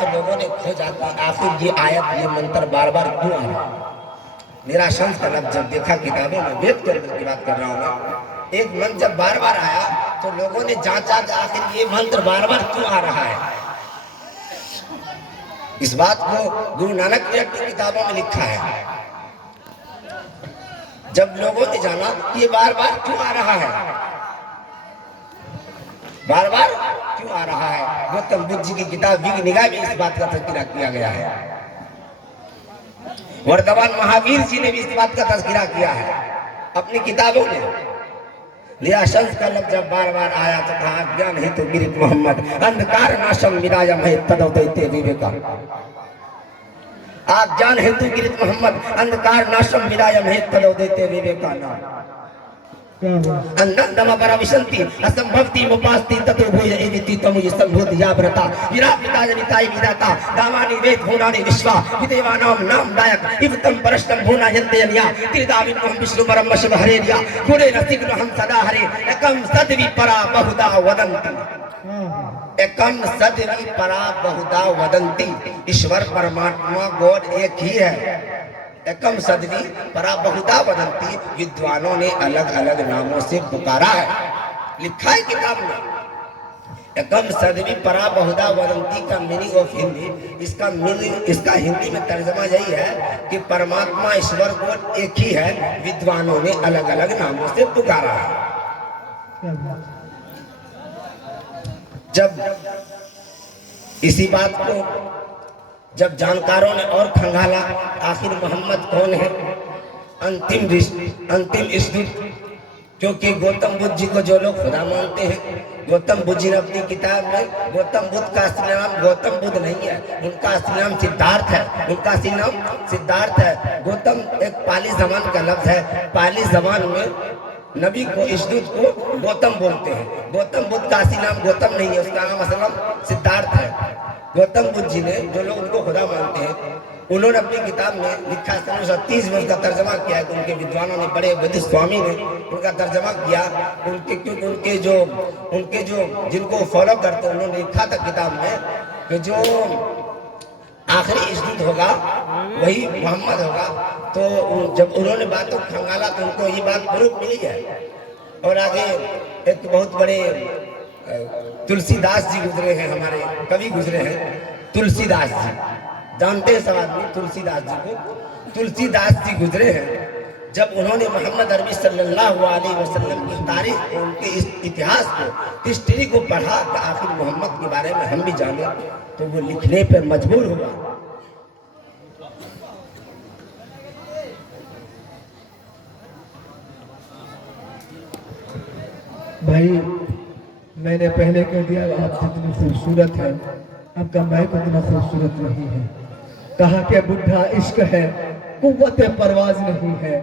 तो लोगों ने खोजा कि आखिर ये आयत ये मंत्र बार बार क्यों आ रहा। मेरा शंस का लफ्ज जब देखा किताबों में, वेद के अंदर की बात कर रहा हूँ मैं, एक मंत्र जब बार बार आया तो लोगों ने जांचा कि आखिर ये मंत्र बार बार क्यों आ रहा है। इस बात को गुरु नानक देव की किताबों में लिखा है। जब लोगों ने जाना कि ये बार बार क्यों आ रहा है, बार बार क्यों आ रहा है, गौतम बुद्ध जी की किताब विग निगाह में इस बात का तज़किरा किया गया है। वर्तमान महावीर जी ने भी इस बात का तज़किरा किया है अपनी किताबों में। निराशंस का लफ्ज जब बार बार आया तो कहा ज्ञान है तो गिरित मोहम्मद अंधकार नाशम विराजम है तदौते विवेका। आप ज्ञान हेतु गिरित मोहम्मद अंधकार नाशम विराजम है तदौते विवेका। अंधम परविशंति असंभवति मुपास्ति ततो भूय एविति तमुय संभूत याव्रता विरापिता जनिताय विदाता दामानि वेद भुवनानि विश्वा विदेवानां नाम दायक इवतम परष्टम भुवना यन्तेयन्या त्रिदाविन्वं विष्णु परम शिव हरेर्या गुणे रसिग्नहं सदा हरे एकम सद्वि परा बहुधा वदन्ति। एकम सद्वि परा बहुधा वदन्ति। ईश्वर परमात्मा गॉड एक ही है। एकम सद्वि परा बहुधा वदंती, विद्वानों ने अलग अलग नामों से पुकारा है, लिखा है किताब में। एकम सद्वि परा बहुधा वदंती का मीनिंग ऑफ हिंदी, इसका हिंदी में तर्जमा यही है कि परमात्मा ईश्वर को एक ही है, विद्वानों ने अलग अलग नामों से पुकारा है। जब इसी बात को जब जानकारों ने और खंगाला आखिर मोहम्मद कौन है, अंतिम ईश्वर, क्योंकि गौतम बुद्ध जी को जो लोग खुदा मानते हैं, गौतम बुद्ध जी ने अपनी किताब में गौतम बुद्ध का असली नाम गौतम बुद्ध नहीं है, उनका असली नाम सिद्धार्थ है। उनका असली नाम सिद्धार्थ है। गौतम एक पाली जबान का लफ्ज है। पाली जबान में नबी को, ईश्वर को गौतम बोलते हैं। गौतम बुद्ध का असली नाम गौतम नहीं है, उसका नाम असल नाम सिद्धार्थ है। गौतम बुद्ध जी ने, जो लोग उनको खुदा मानते हैं, उन्होंने अपनी किताब में लिखा 30 वर्ष का तर्जमा किया है। उनके विद्वानों ने, बड़े बुद्ध स्वामी ने उनका तर्जमा किया। उनके जो जिनको फॉलो करते हैं, उन्होंने लिखा था किताब में कि जो आखिरी ईश्वर होगा वही मोहम्मद होगा। तो जब उन्होंने बात को खंगाला तो उनको ये बात प्रूफ मिली है। और आगे एक बहुत बड़े तुलसीदास जी गुजरे हैं, हमारे कवि गुजरे हैं तुलसीदास जी, जानते हैं सब आदमी तुलसीदास जी को। तुलसीदास जी गुजरे हैं। जब उन्होंने मोहम्मद अरबी सल्लल्लाहु अलैहि वसल्लम की तारीख को, उनके इस इतिहास को, हिस्ट्री को पढ़ा कि आखिर मोहम्मद के बारे में हम भी जाने, तो वो लिखने पर मजबूर हुआ। भाई मैंने पहले कह दिया आप जितनी खूबसूरत है, आपका महक उतना खूबसूरत नहीं है। कहा कि बुढ़ा इश्क है कुव्वत परवाज नहीं है,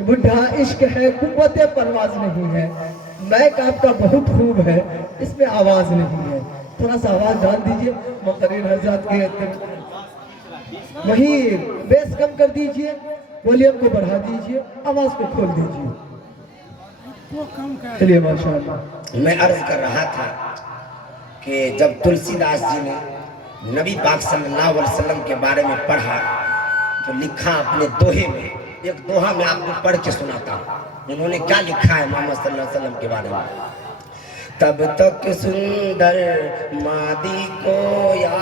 बुढ़ा इश्क है कुव्वत परवाज नहीं है। महक आपका बहुत खूब है, इसमें आवाज नहीं है। थोड़ा सा आवाज डाल दीजिए मुकर्रिर हज़रात के, वही बेस कम कर दीजिए, वॉल्यूम को बढ़ा दीजिए, आवाज को खोल दीजिए। चलिए माशाअल्लाह। मैं अर्ज कर रहा था कि जब तुलसीदास जी ने नबी पाक सल्लल्लाहु अलैहि वसल्लम के बारे में पढ़ा तो लिखा अपने दोहे में, एक दोहा मैं आपको पढ़ के सुनाता हूँ। उन्होंने क्या लिखा है मोहम्मद सल्लल्लाहु अलैहि वसल्लम के बारे में। तब तक सुंदर मादी को या,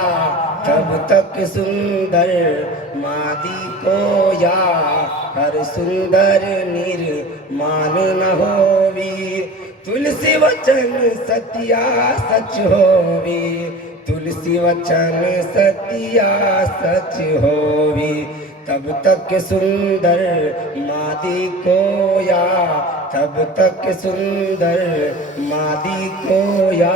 तब तक सुंदर मादी को या, हर सुंदर निर्माण न होवी, तुलसी वचन सत्या सच होवी, तुलसी वचन सत्या सच होवी। तब तक सुंदर मादी को या, तब तक सुंदर मादी को या,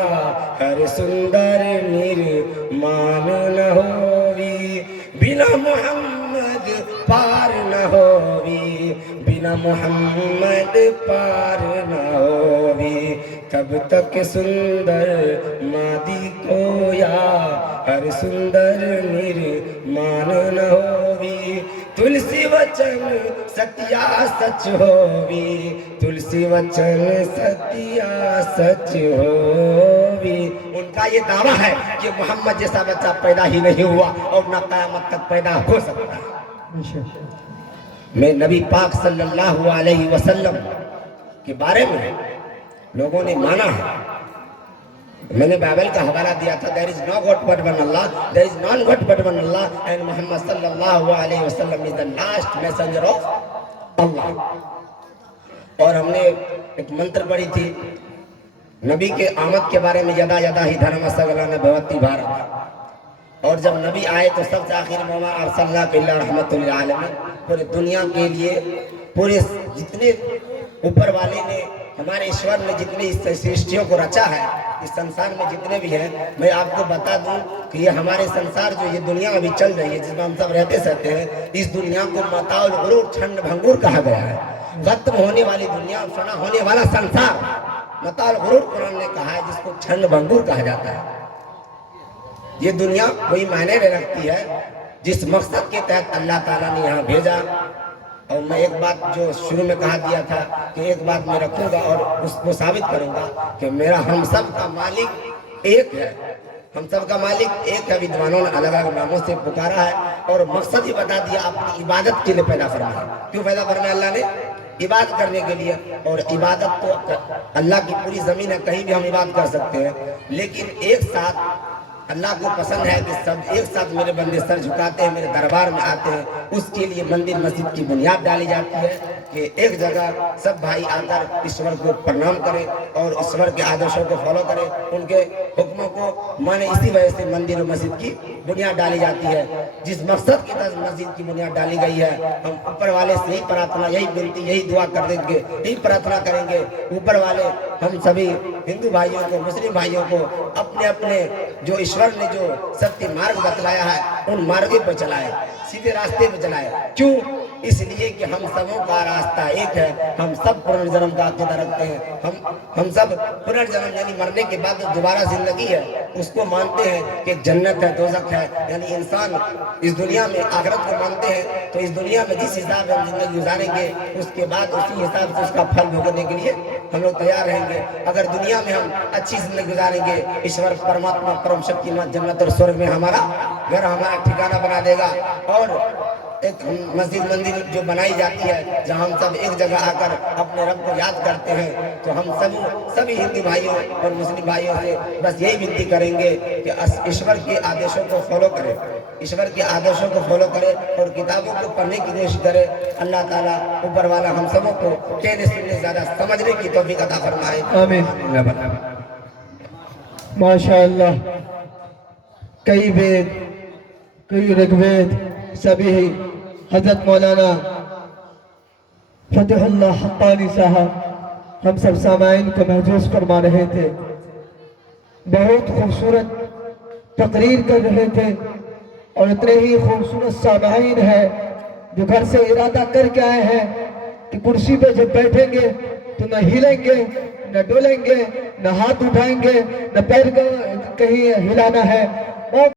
हर सुंदर निर्माण न होवी, बिना मोहम्मद पार न होवी, बिना मोहम्मद पार न होवी। तब तक सुंदर मादी को या, हर सुंदर निर्माण न होवी, तुलसी वचन सत्या सच होवी, तुलसी वचन सत्या सच होवी। भी उनका ये दावा है कि मोहम्मद जैसा बच्चा पैदा ही नहीं हुआ और न क़यामत तक पैदा हो सकता है। मैं नबी पाक सल्लल्लाहु अलैहि वसल्लम के बारे में लोगों ने माना है, मैंने बाइबल का हवाला दिया था, there is no God but one Allah, there is non God but one Allah and Muhammad सल्लल्लाहु अलैहि वसल्लम is the last messenger of Allah. और हमने एक मंत्र पढ़ी थी, नबी के आमद के बारे में यदा यदा ही धर्म सगलान भवति भारत, और जब नबी आए तो सबसे आखिर में अरसलनाका इल्ला रहमतुल लिल आलमीन, पूरी दुनिया के लिए, पूरे जितने ऊपर वाले ने, हमारे ईश्वर ने जितनी इस सृष्टियों को रचा है, इस संसार में जितने भी हैं, मैं आपको बता दूं कि ये हमारे संसार जो ये दुनिया अभी चल रही है जिसमें हम सब रहते सहते हैं, इस दुनिया को मताउल गुरूर छंड भंगूर कहा गया है। खत्म होने वाली दुनिया, फना होने वाला संसार मताउल गुरूर कुरान ने कहा है, जिसको छंड भंगूर कहा जाता है। ये दुनिया कोई मायने नहीं रखती है। जिस मकसद के तहत अल्लाह ताला ने यहाँ भेजा, और मैं एक बात जो शुरू में कहा दिया था कि एक बात मैं रखूंगा और उसको साबित करूंगा कि मेरा हम सब का मालिक एक है, हम सब का मालिक एक है। विद्वानों ने अलग अलग नामों से पुकारा है और मकसद ही बता दिया, अपनी इबादत के लिए पैदा फरमाया। क्यों पैदा फरमाया अल्लाह ने? इबादत करने के लिए। और इबादत तो अल्लाह की पूरी जमीन है, कहीं भी हम इबादत कर सकते हैं, लेकिन एक साथ अल्लाह को पसंद है कि सब एक साथ मेरे बंदे सर झुकाते हैं, मेरे दरबार में आते हैं। उसके लिए मंदिर मस्जिद की बुनियाद डाली जाती है कि एक जगह सब भाई आकर ईश्वर को प्रणाम करें और ईश्वर के आदेशों को फॉलो करें, उनके हुक्मों को माने। इसी वजह से मंदिर और मस्जिद की बुनियाद डाली जाती है। जिस मकसद के तहत मस्जिद की बुनियाद डाली गई है, हम ऊपर वाले से यही प्रार्थना, यही विनती, यही दुआ कर देंगे, यही प्रार्थना करेंगे। ऊपर वाले हम सभी हिंदू भाइयों को, मुस्लिम भाइयों को अपने अपने जो ईश्वर ने जो सत्य मार्ग बतलाया है, उन मार्ग पर चलाए, सीधे रास्ते पर चलाए। क्यों? इसलिए कि हम सबों का रास्ता एक है। हम सब पुनर्जन्म का अकीदा रखते हैं। हम सब पुनर्जन्म यानी मरने के बाद दोबारा जिंदगी है, उसको मानते हैं कि जन्नत है, दोज़ख है। यानी इंसान इस दुनिया में आखिरत को मानते हैं, तो इस दुनिया में जिस हिसाब से हम जिंदगी गुजारेंगे, उसके बाद उसी हिसाब से उसका फल भोगने के लिए हम लोग तैयार रहेंगे। अगर दुनिया में हम अच्छी जिंदगी गुजारेंगे, ईश्वर परमात्मा परम शक्तिमान जन्नत और स्वर्ग में हमारा घर, हमारा ठिकाना बना देगा। और एक मस्जिद मंदिर जो बनाई जाती है, जहाँ हम सब एक जगह आकर अपने रब को याद करते हैं, तो हम सभी हिंदू भाइयों और मुस्लिम भाइयों से बस यही विनती करेंगे कि ईश्वर के आदेशों को फॉलो करें, ईश्वर के आदेशों को फॉलो करें और किताबों को पढ़ने की कोशिश करें। अल्लाह ताला ऊपर वाला हम सबों को कहने सुनने ज्यादा समझने की तौफीक अता फरमाए। आमीन। माशाअल्लाह, कई वेद, कई ऋग्वेद, सभी हजरत मौलाना फतेहुल्लाह हक्कानी साहब हम सब सामाइन को महसूस फरमा रहे थे। बहुत खूबसूरत तकरीर कर रहे थे और इतने ही खूबसूरत सामाइन है जो घर से इरादा करके आए हैं कि कुर्सी पे जब बैठेंगे तो न हिलेंगे, न डोलेंगे, न हाथ उठाएंगे, न पैर को कहीं हिलाना है।